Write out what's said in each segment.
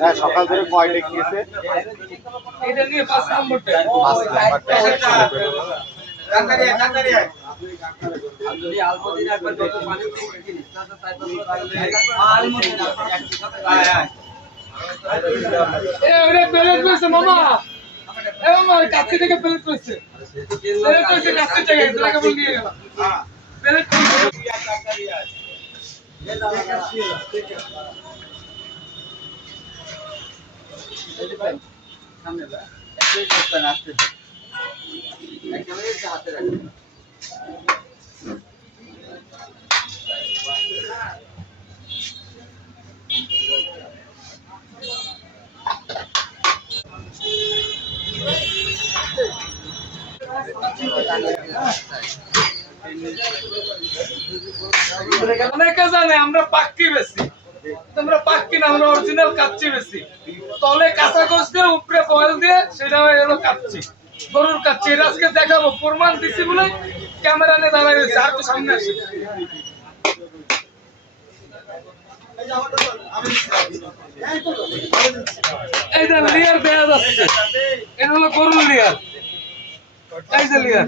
হ্যাঁ, সকাল ধরে কয়টা গিয়েছে? এটা নিয়ে 5 নম্বরটা। 5 নাম্বারটা। যদি আলপদিন একবার যত পানি থেকে জিনিস তাতে এ ওরে বেলেট কইছে মামা। এ মামা কাছে থেকে বেলেট কইছে। বেলেট কইছে কাছে থেকে টাকা বল নিয়ে গেল। হ্যাঁ। বেলেট কইছে। সামনে বা এই করতে আসছে একেবারে হাতে রাখবে অনেকে জানে আমরা পাক্কি বেশি, আমরা পাক্কি না, আমরা অরিজিনাল কাচ্চি বেশি। তলে কাঁচা গোশ দিয়ে উপরে বয়েল দিয়ে সেটা হয়ে গেল কাচ্চি, গরুর কাচ্চি। এটা আজকে দেখাবো, প্রমাণ দিচ্ছি বলে ক্যামেরা নিয়ে দাঁড়ায় রয়েছে। আর তো সামনে আসে, এই যে লেয়ার দেওয়া যাচ্ছে, এটা হলো গরুর লেয়ার। এই যে লেয়ার,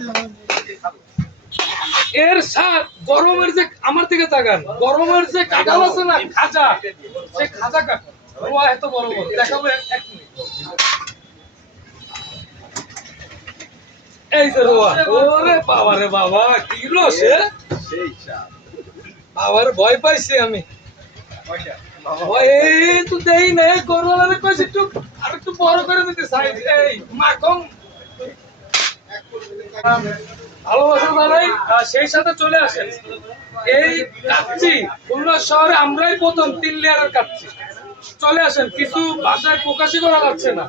এর স্বাদ গরমের যে, আমার থেকে তাকান, গরমের যে কাঁঠাল আছে না, খাজা, সেই খাজা কাঁঠাল রোয়া এত বড় বড়। দেখাবো এক মিনিট। এই যে রোয়া, ওরে বাবা রে বাবা, কি রসে বাবার ভয় পাইছি আমি। এই তো দেই না, গরুওয়ালারে কইছি একটু আর একটু বড় করে দিতে সাইজ। এই মাখন ভালোবাসা দাঁড়াই, সেই সাথে চলে আসেন। এই কাচ্চি খুলনা শহরে আমরাই প্রথম 3 লেয়ারের কাচ্চি। চলে আসেন, কিছু ভাষায় প্রকাশই করা যাচ্ছে না,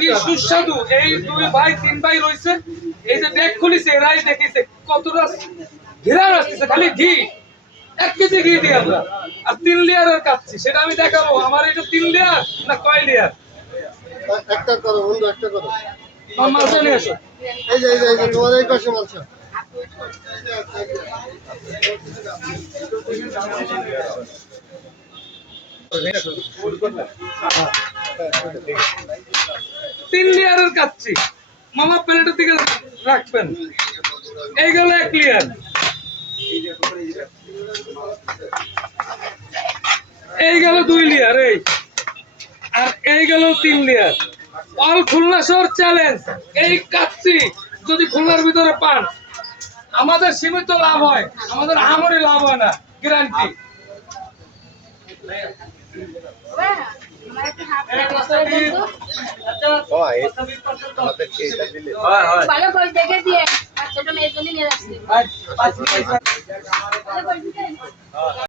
কি সুস্বাদু। এই 2 ভাই 3 ভাই রয়েছে, এই যে দেখ খুলিছে, এরাই দেখিছে কতটা ঘিরার আসতেছে, খালি ঘি 1 কেজি ঘি দিই আমরা। আর 3 লেয়ারের কাচ্চি, সেটা আমি দেখাবো। আমার এটা 3 লেয়ার না কয় লেয়ার। একটা করো বন্ধু, একটা করো। মালসা নিয়ে এসো। এই যে তোমার এই পাশে মালসা। 3 লেয়ারের কাচ্চি মামা, প্লেটের দিকে রাখবেন। এই গেল 1 লেয়ার, এই গেল 2 লেয়ার, এই আর এই গেল 3 লেয়ার। অল খুলনা শহর চ্যালেঞ্জ, এই কাচ্চি যদি খুলনার ভিতরে পান, আমাদের সীমিত লাভ হয়, আমাদের আহামরি লাভ হয় না, গ্যারান্টি। ভালো করে দেখে দিয়ে ছোট মেয়ের জন্য নিয়ে যাচ্ছি।